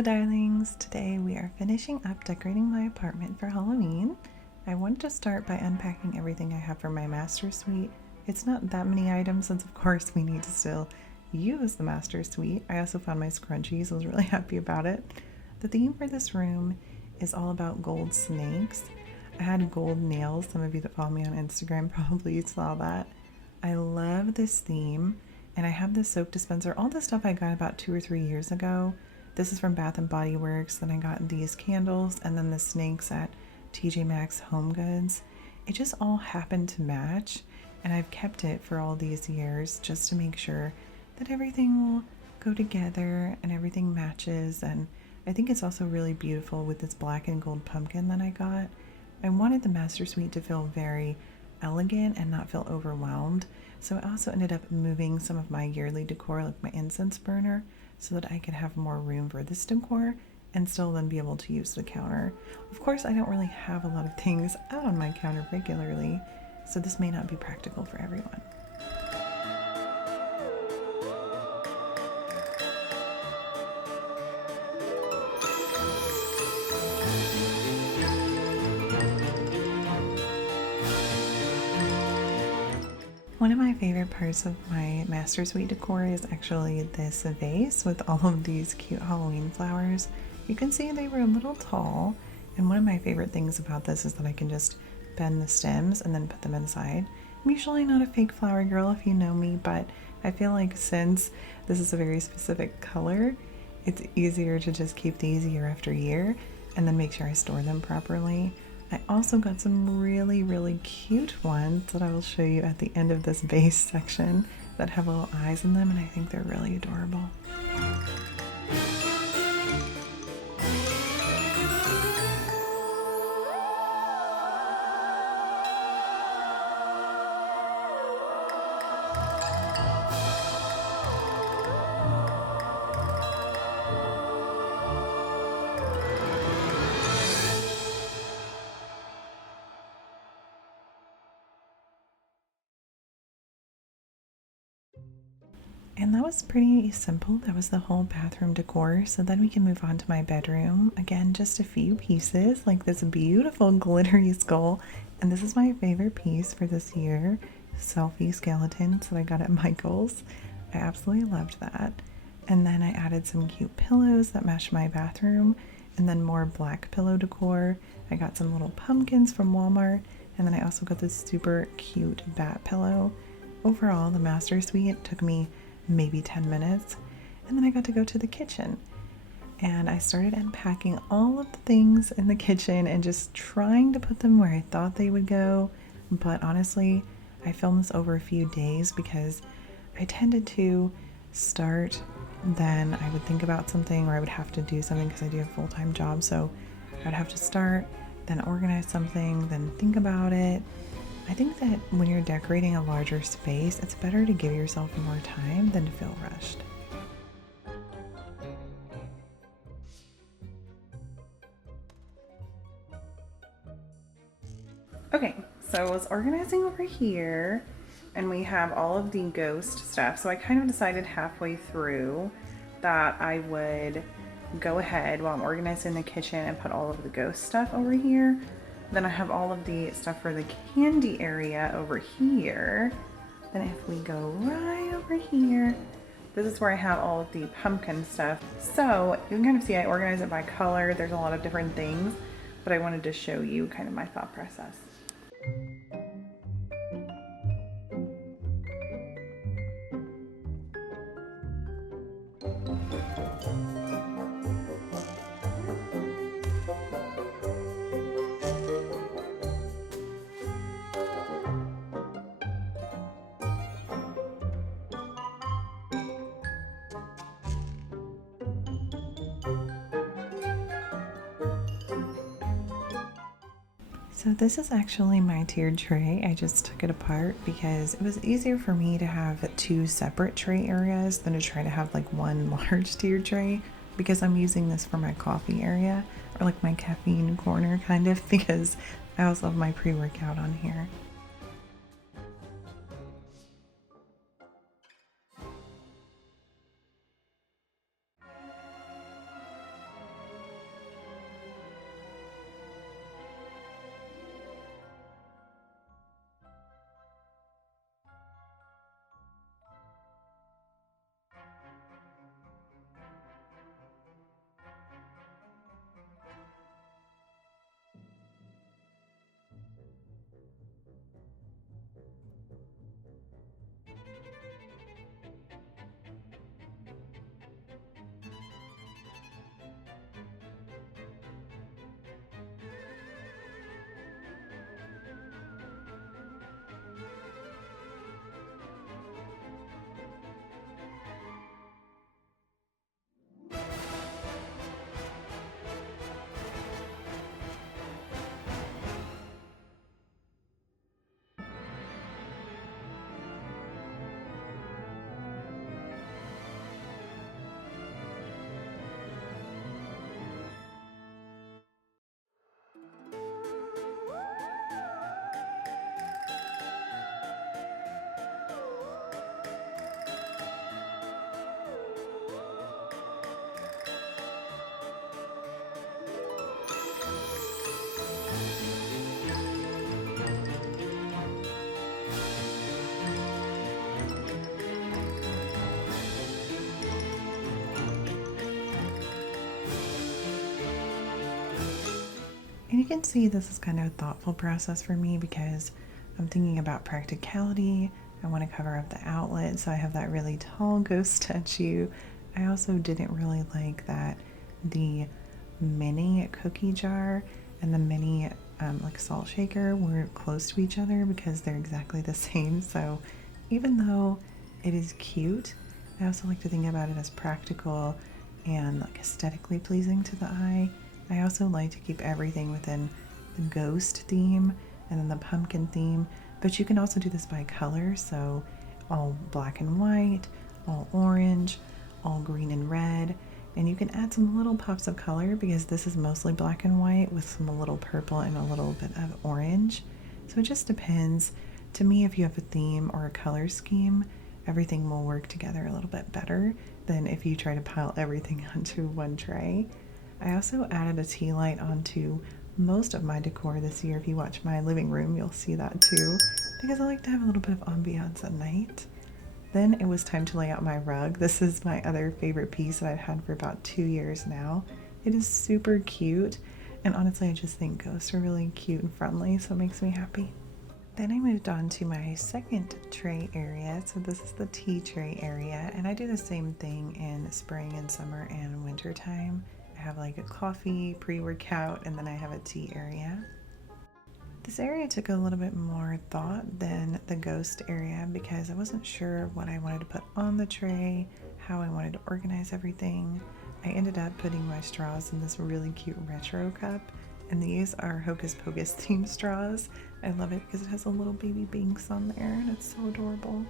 Hello darlings! Today we are finishing up decorating my apartment for Halloween. I wanted to start by unpacking everything I have for my master suite. It's not that many items since of course we need to still use the master suite. I also found my scrunchies, I was really happy about it. The theme for this room is all about gold snakes. I had gold nails, some of you that follow me on Instagram probably saw that. I love this theme and I have this soap dispenser. All this stuff I got about 2 or 3 years ago. This is from Bath and Body Works. Then I got these candles and then the snakes at TJ Maxx Home Goods. It just all happened to match, and I've kept it for all these years just to make sure that everything will go together and everything matches. And I think it's also really beautiful with this black and gold pumpkin that I got. I wanted the master suite to feel very elegant and not feel overwhelmed. So I also ended up moving some of my yearly decor, like my incense burner, so that I could have more room for this decor and still then be able to use the counter. Of course, I don't really have a lot of things out on my counter regularly, so this may not be practical for everyone. One of my favorite parts of my master suite decor is actually this vase with all of these cute Halloween flowers. You can see they were a little tall, and one of my favorite things about this is that I can just bend the stems and then put them inside. I'm usually not a fake flower girl if you know me, but I feel like since this is a very specific color, it's easier to just keep these year after year and then make sure I store them properly. I also got some really cute ones that I will show you at the end of this base section that have little eyes in them, and I think they're really adorable. And that was pretty simple. That was the whole bathroom decor. So then we can move on to my bedroom. Again, just a few pieces, like this beautiful glittery skull. And this is my favorite piece for this year, selfie skeletons that I got at Michael's. I absolutely loved that. And then I added some cute pillows that match my bathroom, and then more black pillow decor. I got some little pumpkins from Walmart, and then I also got this super cute bat pillow. Overall, the master suite took me maybe 10 minutes, and then I got to go to the kitchen and I started unpacking all of the things in the kitchen and just trying to put them where I thought they would go. But honestly, I filmed this over a few days because I tended to start, then I would think about something, or I would have to do something because I do have a full-time job, so I'd have to start, then organize something, then think about it. I think that when you're decorating a larger space, it's better to give yourself more time than to feel rushed. Okay, so I was organizing over here and we have all of the ghost stuff. So I kind of decided halfway through that I would go ahead while I'm organizing the kitchen and put all of the ghost stuff over here. Then I have all of the stuff for the candy area over here. Then if we go right over here, this is where I have all of the pumpkin stuff. So you can kind of see I organize it by color. There's a lot of different things, but I wanted to show you kind of my thought process. So this is actually my tiered tray. I just took it apart because it was easier for me to have 2 separate tray areas than to try to have like one large tiered tray, because I'm using this for my coffee area, or like my caffeine corner kind of, because I also have my pre-workout on here. can see this is kind of a thoughtful process for me because I'm thinking about practicality. I want to cover up the outlet, so I have that really tall ghost statue. I also didn't really like that the mini cookie jar and the mini like salt shaker were close to each other because they're exactly the same. So even though it is cute, I also like to think about it as practical and like aesthetically pleasing to the eye. I also like to keep everything within the ghost theme and then the pumpkin theme, but you can also do this by color, so all black and white, all orange, all green and red, and you can add some little pops of color because this is mostly black and white with some a little purple and a little bit of orange. So it just depends. To me, if you have a theme or a color scheme, everything will work together a little bit better than if you try to pile everything onto one tray. I also added a tea light onto most of my decor this year. If you watch my living room, you'll see that too, because I like to have a little bit of ambiance at night. Then it was time to lay out my rug. This is my other favorite piece that I've had for about 2 years now. It is super cute, and honestly, I just think ghosts are really cute and friendly, so it makes me happy. Then I moved on to my second tray area. So this is the tea tray area, and I do the same thing in spring and summer and winter time. I have like a coffee, pre-workout, and then I have a tea area. This area took a little bit more thought than the ghost area because I wasn't sure what I wanted to put on the tray, how I wanted to organize everything. I ended up putting my straws in this really cute retro cup, and these are Hocus Pocus themed straws. I love it because it has a little baby Binks on there and it's so adorable.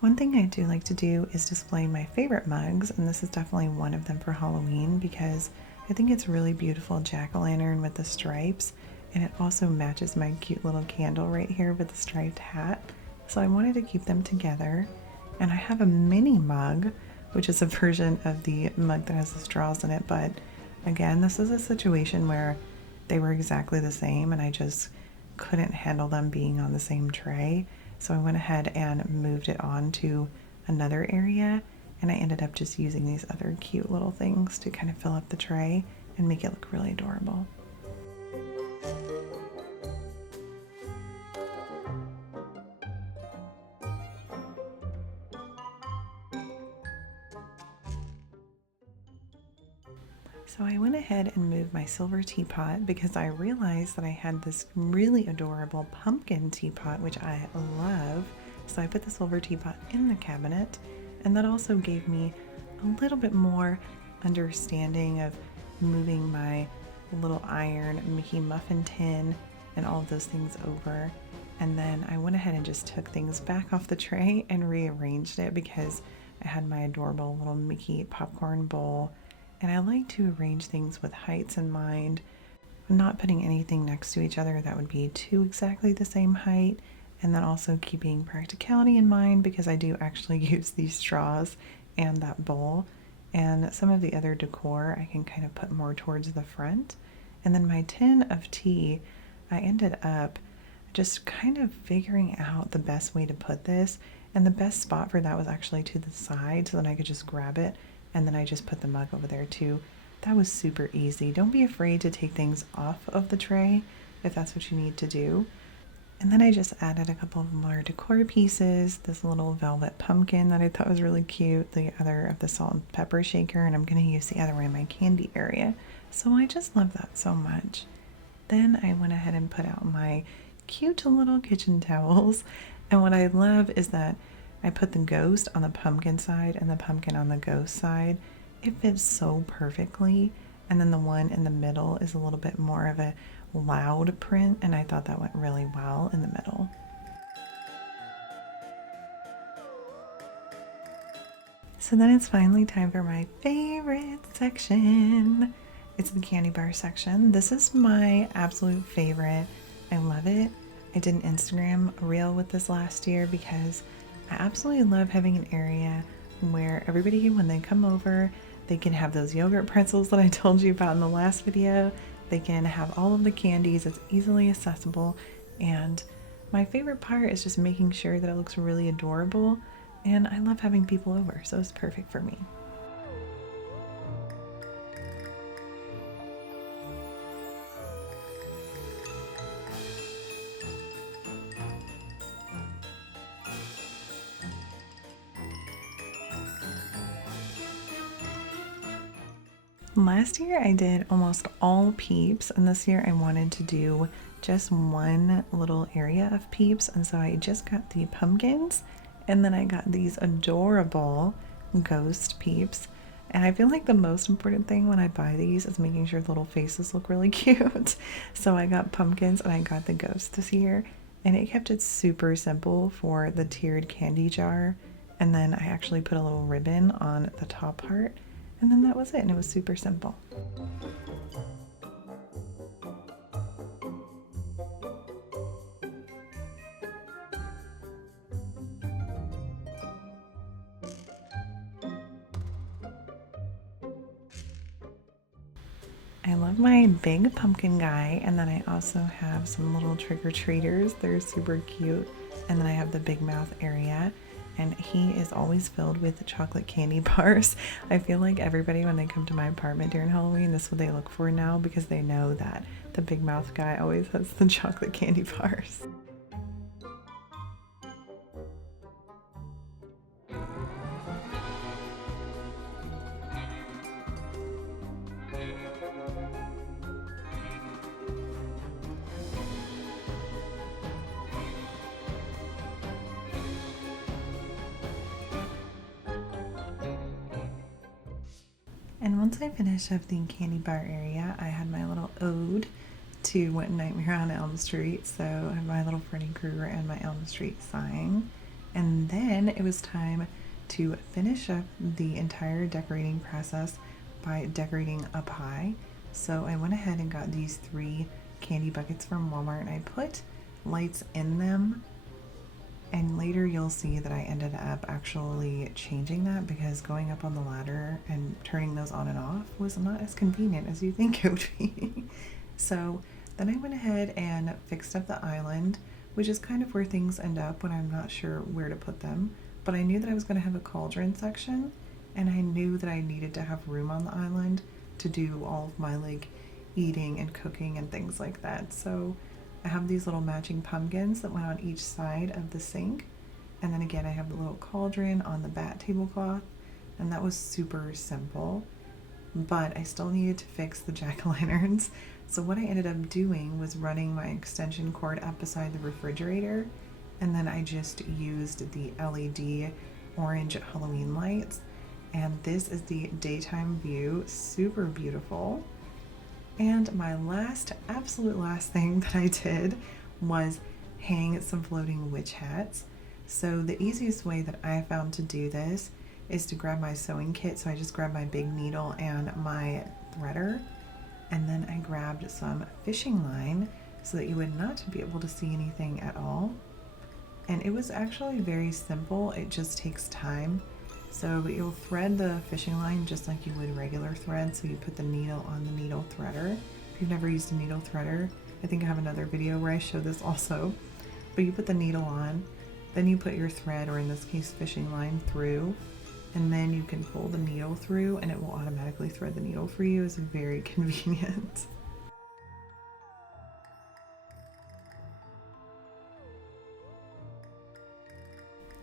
One thing I do like to do is display my favorite mugs, and this is definitely one of them for Halloween because I think it's really beautiful jack-o'-lantern with the stripes, and it also matches my cute little candle right here with the striped hat. So I wanted to keep them together, and I have a mini mug, which is a version of the mug that has the straws in it, but again, this is a situation where they were exactly the same and I just couldn't handle them being on the same tray. So I went ahead and moved it on to another area, and I ended up just using these other cute little things to kind of fill up the tray and make it look really adorable. So I went ahead and moved my silver teapot because I realized that I had this really adorable pumpkin teapot, which I love. So I put the silver teapot in the cabinet, and that also gave me a little bit more understanding of moving my little iron Mickey muffin tin and all of those things over. And then I went ahead and just took things back off the tray and rearranged it because I had my adorable little Mickey popcorn bowl. And I like to arrange things with heights in mind, not putting anything next to each other that would be too exactly the same height, and then also keeping practicality in mind because I do actually use these straws and that bowl, and some of the other decor I can kind of put more towards the front. And then my tin of tea, I ended up just kind of figuring out the best way to put this, and the best spot for that was actually to the side so that I could just grab it, and then I just put the mug over there too. That was super easy. Don't be afraid to take things off of the tray if that's what you need to do. And then I just added a couple of more decor pieces, this little velvet pumpkin that I thought was really cute, the other of the salt and pepper shaker, and I'm going to use the other one in my candy area. So I just love that so much. Then I went ahead and put out my cute little kitchen towels, and what I love is that I put the ghost on the pumpkin side and the pumpkin on the ghost side. It fits so perfectly, and then the one in the middle is a little bit more of a loud print, and I thought that went really well in the middle. So then it's finally time for my favorite section. It's the candy bar section. This is my absolute favorite. I love it. I did an Instagram reel with this last year because I absolutely love having an area where everybody, when they come over, They can have those yogurt pretzels that I told you about in the last video. They can have all of the candies. It's easily accessible. And my favorite part is just making sure that it looks really adorable. And I love having people over, so it's perfect for me. Last year I did almost all peeps, and this year I wanted to do just one little area of peeps, and so I just got the pumpkins, and then I got these adorable ghost peeps. And I feel like the most important thing when I buy these is making sure the little faces look really cute. So I got pumpkins and I got the ghosts this year, and it kept it super simple for the tiered candy jar. And then I actually put a little ribbon on the top part, and then that was it, and it was super simple. I love my big pumpkin guy, and then I also have some little trick-or-treaters. They're super cute. And then I have the big mouth area, and he is always filled with chocolate candy bars. I feel like everybody, when they come to my apartment during Halloween, this is what they look for now, because they know that the big mouth guy always has the chocolate candy bars. And once I finished up the candy bar area, I had my little ode to What Nightmare on Elm Street. So I have my little Freddy Krueger and my Elm Street sign. And then it was time to finish up the entire decorating process by decorating up high. So I went ahead and got these 3 candy buckets from Walmart, and I put lights in them. And later you'll see that I ended up actually changing that, because going up on the ladder and turning those on and off was not as convenient as you think it would be. So then I went ahead and fixed up the island, which is kind of where things end up when I'm not sure where to put them. But I knew that I was going to have a cauldron section, and I knew that I needed to have room on the island to do all of my like eating and cooking and things like that. So I have these little matching pumpkins that went on each side of the sink. And then again, I have the little cauldron on the bat tablecloth, and that was super simple. But I still needed to fix the jack-o'-lanterns. So what I ended up doing was running my extension cord up beside the refrigerator, and then I just used the LED orange Halloween lights. And this is the daytime view, super beautiful. And my absolute last thing that I did was hang some floating witch hats. So the easiest way that I found to do this is to grab my sewing kit. So I just grabbed my big needle and my threader, and then I grabbed some fishing line so that you would not be able to see anything at all. And it was actually very simple. It just takes time. So you'll thread the fishing line just like you would regular thread. So you put the needle on the needle threader. If you've never used a needle threader, I think I have another video where I show this also. But you put the needle on, then you put your thread, or in this case fishing line, through, and then you can pull the needle through and it will automatically thread the needle for you. It's very convenient.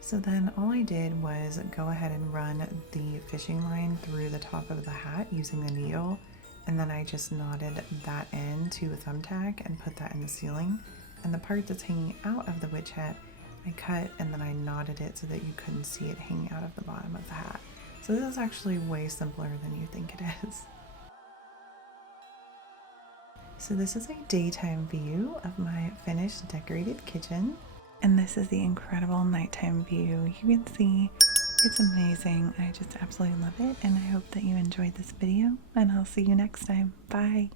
So then all I did was go ahead and run the fishing line through the top of the hat using the needle, and then I just knotted that end to a thumbtack and put that in the ceiling. And the part that's hanging out of the witch hat, I cut and then I knotted it so that you couldn't see it hanging out of the bottom of the hat. So this is actually way simpler than you think it is. So this is a daytime view of my finished decorated kitchen. And this is the incredible nighttime view. You can see it's amazing. I just absolutely love it. And I hope that you enjoyed this video, and I'll see you next time. Bye.